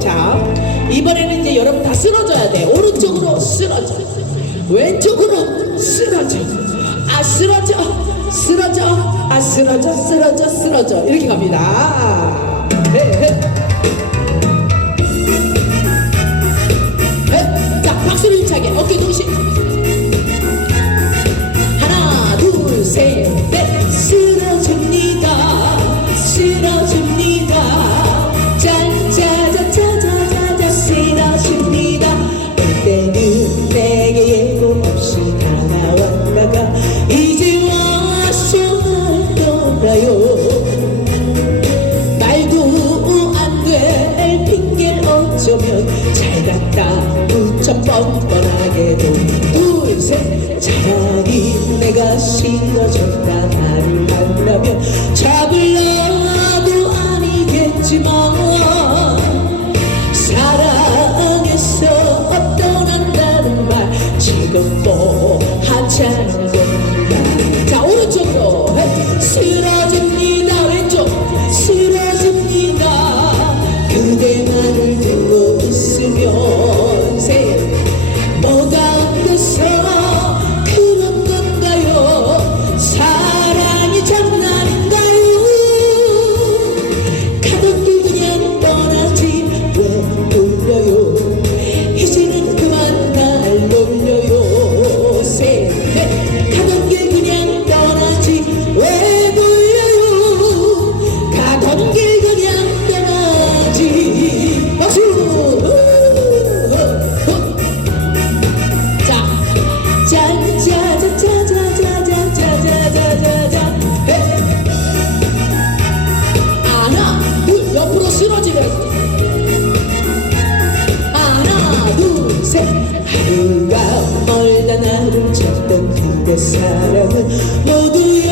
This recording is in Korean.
자, 이번에는 이제 여러분 다 쓰러져야 돼. 오른쪽으로 쓰러져. 왼쪽으로 쓰러져. 아, 쓰러져. 쓰러져. 아, 쓰러져. 쓰러져. 쓰러져. 이렇게 갑니다. 네, 네. 네. 자, 박수를 힘차게. 어깨 동시. 하 어쩌면 잘 갔다. 무척 뻔뻔하게도. 둘셋. 차라리 내가 싫어졌다. 말을 한다면 잡으려도 아니겠지만 사랑해서 떠난다는 말. 지금도 하찮은 겁니다 자 오른쪽으로. 쓰러집 쓰러지면 하나 둘셋. 하루가 멀다. 나를 찾던 그대 사랑은 모두